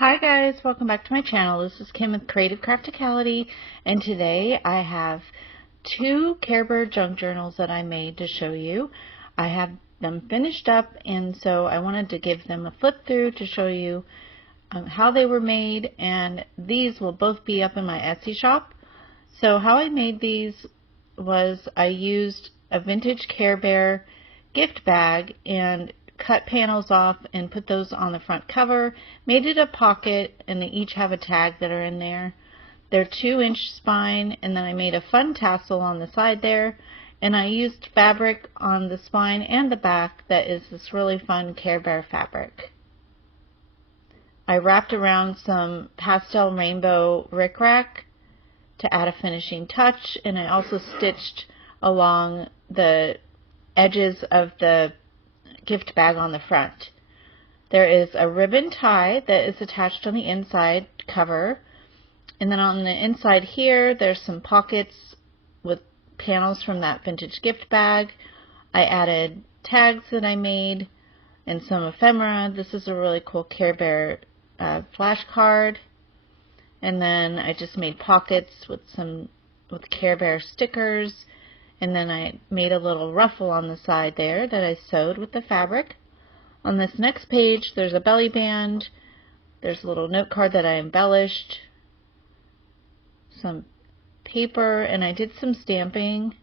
Hi guys, welcome back to my channel. This is Kim with Creative Crafticality, and today I have two CareBear junk journals that I made to show you. I have them finished up, and so I wanted to give them a flip through to show you how they were made, and these will both be up in my Etsy shop. So how I made these was I used a vintage CareBear gift bag and cut panels off and put those on the front cover, made it a pocket, and they each have a tag that are in there. They're 2-inch spine, and then I made a fun tassel on the side there, and I used fabric on the spine and the back that is this really fun CareBear fabric. I wrapped around some pastel rainbow rickrack to add a finishing touch, and I also stitched along the edges of the gift bag on the front. There is a ribbon tie that is attached on the inside cover, and then on the inside here there's some pockets with panels from that vintage gift bag. I added tags that I made and some ephemera. This is a really cool CareBear flashcard, and then I just made pockets with CareBear stickers. And then I made a little ruffle on the side there that I sewed with the fabric. On this next page, there's a belly band. There's a little note card that I embellished. Some paper, and I did some stamping.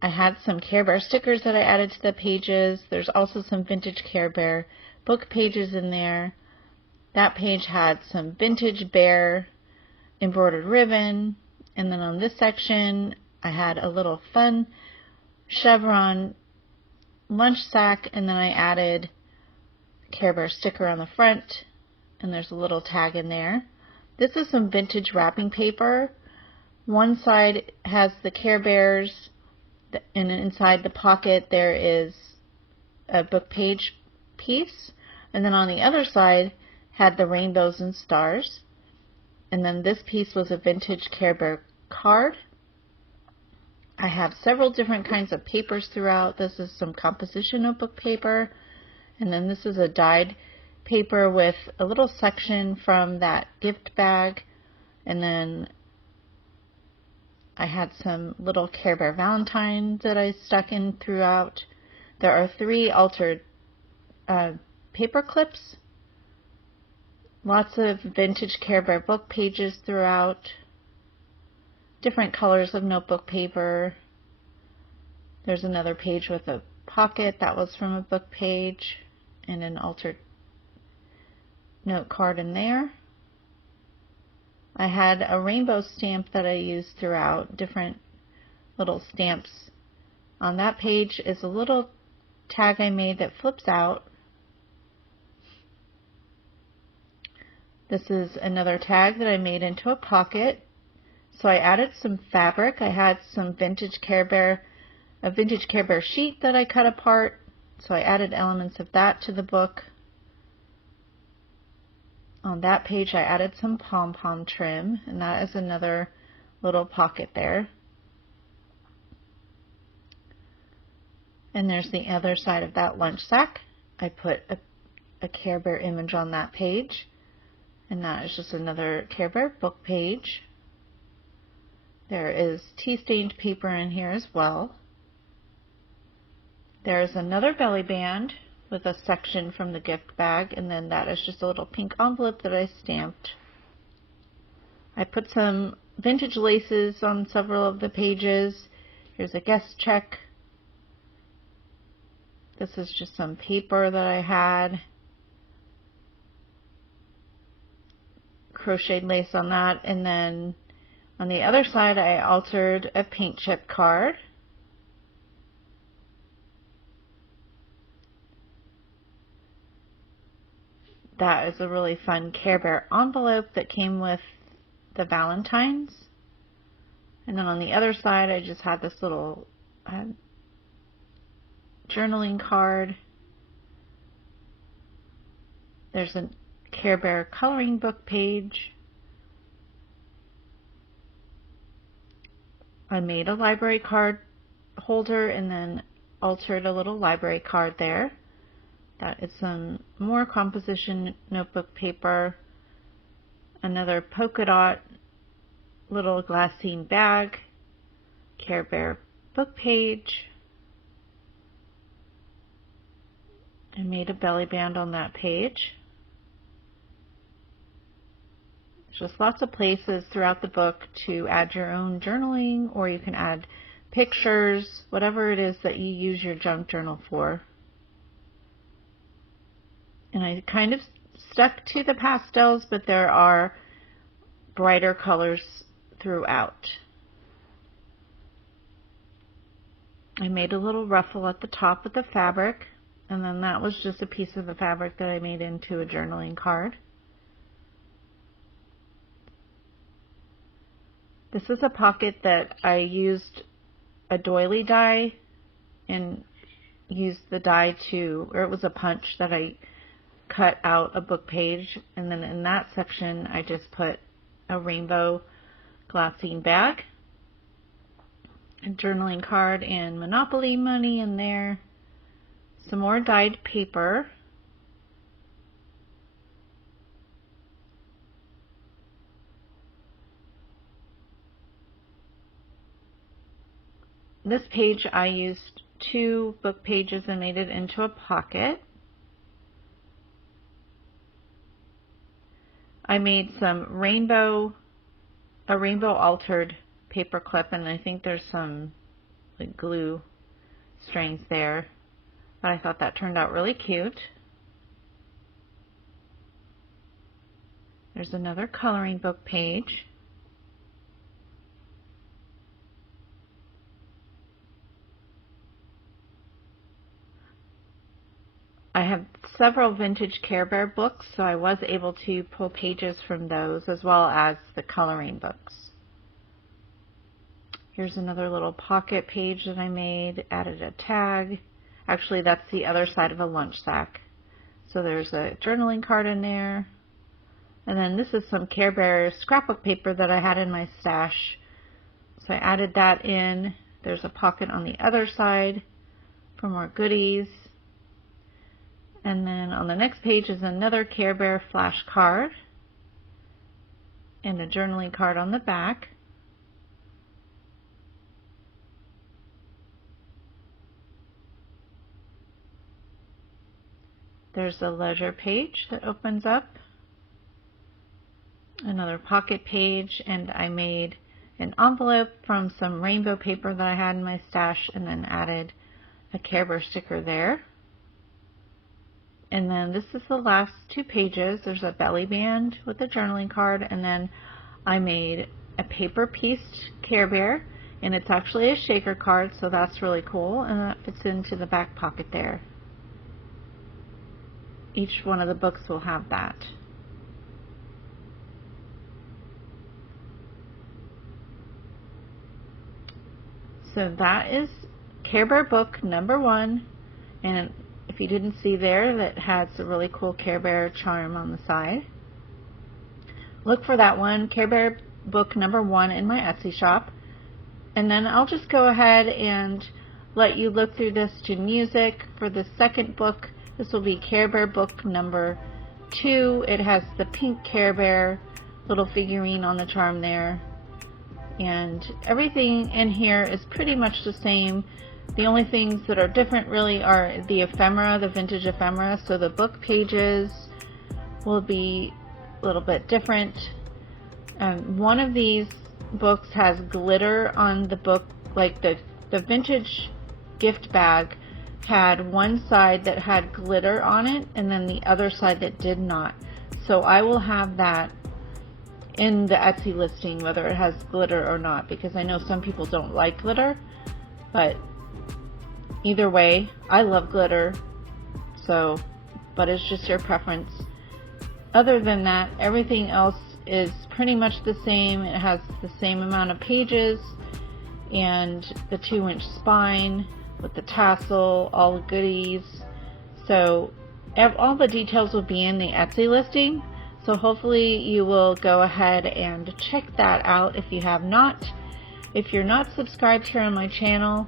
I had some CareBear stickers that I added to the pages. There's also some vintage CareBear book pages in there. That page had some vintage bear embroidered ribbon. And then on this section, I had a little fun chevron lunch sack, and then I added a CareBear sticker on the front, and there's a little tag in there. This is some vintage wrapping paper. One side has the CareBears, and inside the pocket there is a book page piece, and then on the other side had the rainbows and stars. And then this piece was a vintage CareBear card. I have several different kinds of papers throughout. This is some composition notebook paper, and then this is a dyed paper with a little section from that gift bag, and then I had some little CareBear Valentines that I stuck in throughout. There are 3 altered paper clips, lots of vintage CareBear book pages throughout, different colors of notebook paper. There's another page with a pocket that was from a book page, and an altered note card in there. I had a rainbow stamp that I used throughout, different little stamps. On that page is a little tag I made that flips out. This is another tag that I made into a pocket. So I added some fabric. I had some vintage CareBear, a vintage CareBear sheet that I cut apart. So I added elements of that to the book. On that page I added some pom-pom trim, and that is another little pocket there. And there's the other side of that lunch sack. I put a CareBear image on that page, and that is just another CareBear book page. There is tea-stained paper in here as well. There's another belly band with a section from the gift bag, and then that is just a little pink envelope that I stamped. I put some vintage laces on several of the pages. Here's a guest check. This is just some paper that I had. Crocheted lace on that, and then on the other side, I altered a paint chip card. That is a really fun CareBear envelope that came with the Valentines. And then on the other side, I just had this little journaling card. There's a CareBear coloring book page. I made a library card holder and then altered a little library card there. That is some more composition notebook paper, another polka dot little glassine bag, CareBear book page. I made a belly band on that page. Just lots of places throughout the book to add your own journaling, or you can add pictures, whatever it is that you use your junk journal for. And I kind of stuck to the pastels, but there are brighter colors throughout. I made a little ruffle at the top with the fabric, and then that was just a piece of the fabric that I made into a journaling card. This is a pocket that I used a doily die and used the die to, or it was a punch that I cut out a book page, and then in that section I just put a rainbow glassine bag, a journaling card, and Monopoly money in there, some more dyed paper, this page I used 2 book pages and made it into a pocket. I made some a rainbow altered paper clip, and I think there's some like glue strands there, but I thought that turned out really cute. There's another coloring book page. I have several vintage CareBear books, so I was able to pull pages from those as well as the coloring books. Here's another little pocket page that I made, added a tag. Actually, that's the other side of a lunch sack. So there's a journaling card in there. And then this is some CareBear scrapbook paper that I had in my stash. So I added that in. There's a pocket on the other side for more goodies. And then on the next page is another CareBear flash card and a journaling card on the back. There's a leisure page that opens up, another pocket page, and I made an envelope from some rainbow paper that I had in my stash and then added a CareBear sticker there. And then this is the last 2 pages. There's a belly band with a journaling card, and then I made a paper pieced CareBear, and it's actually a shaker card, so that's really cool, and that fits into the back pocket there. Each one of the books will have that. So that is CareBear book number 1, and if you didn't see there, that has a really cool CareBear charm on the side. Look for that one, CareBear book number 1, in my Etsy shop. And then I'll just go ahead and let you look through this to music. For the second book, this will be CareBear book number 2. It has the pink CareBear little figurine on the charm there. And everything in here is pretty much the same. The only things that are different really are the ephemera, the vintage ephemera. So the book pages will be a little bit different. One of these books has glitter on the book, like the vintage gift bag had one side that had glitter on it and then the other side that did not. So I will have that in the Etsy listing, whether it has glitter or not, because I know some people don't like glitter, but either way, I love glitter, so, but it's just your preference. Other than that, everything else is pretty much the same. It has the same amount of pages and the 2-inch spine with the tassel, all the goodies. So all the details will be in the Etsy listing. So hopefully you will go ahead and check that out if you have not. If you're not subscribed here on my channel,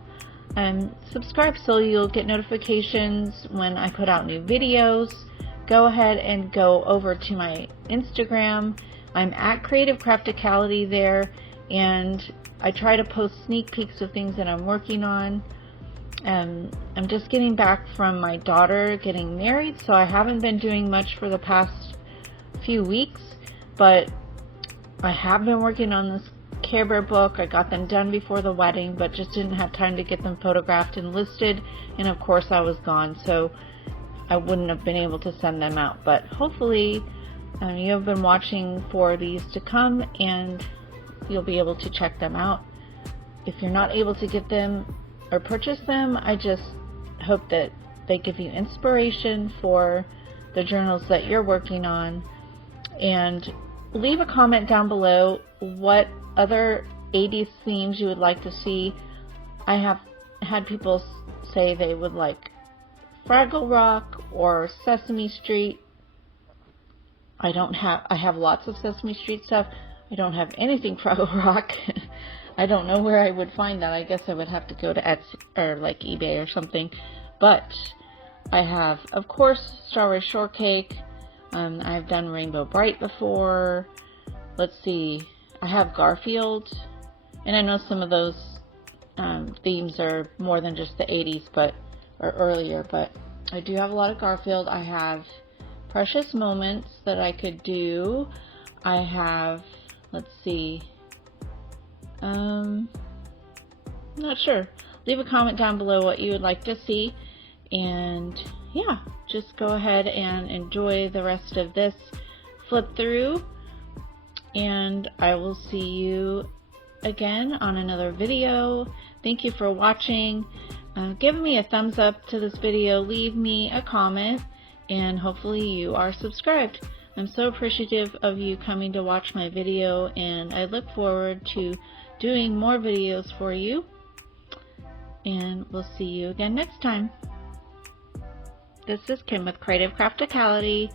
Subscribe so you'll get notifications when I put out new videos. Go ahead and go over to my Instagram. I'm at Crafticality there, and I try to post sneak peeks of things that I'm working on. I'm just getting back from my daughter getting married, so I haven't been doing much for the past few weeks, but I have been working on this CareBear book. I got them done before the wedding, but just didn't have time to get them photographed and listed, and of course I was gone, so I wouldn't have been able to send them out. But hopefully you have been watching for these to come, and you'll be able to check them out. If you're not able to get them or purchase them, I just hope that they give you inspiration for the journals that you're working on. And leave a comment down below what other 80s themes you would like to see. I have had people say they would like Fraggle Rock or Sesame Street. I have lots of Sesame Street stuff. I don't have anything Fraggle Rock. I don't know where I would find that. I guess I would have to go to Etsy or like eBay or something. But I have, of course, Strawberry Shortcake. I've done Rainbow Bright before. Let's see. I have Garfield. And I know some of those themes are more than just the 80s, or earlier, but I do have a lot of Garfield. I have Precious Moments that I could do. I have, let's see, not sure. Leave a comment down below what you would like to see, and yeah, just go ahead and enjoy the rest of this flip through, and I will see you again on another video. Thank you for watching. Give me a thumbs up to this video, leave me a comment, and hopefully you are subscribed. I'm so appreciative of you coming to watch my video, and I look forward to doing more videos for you, and we'll see you again next time. This is Kim with Crafticality.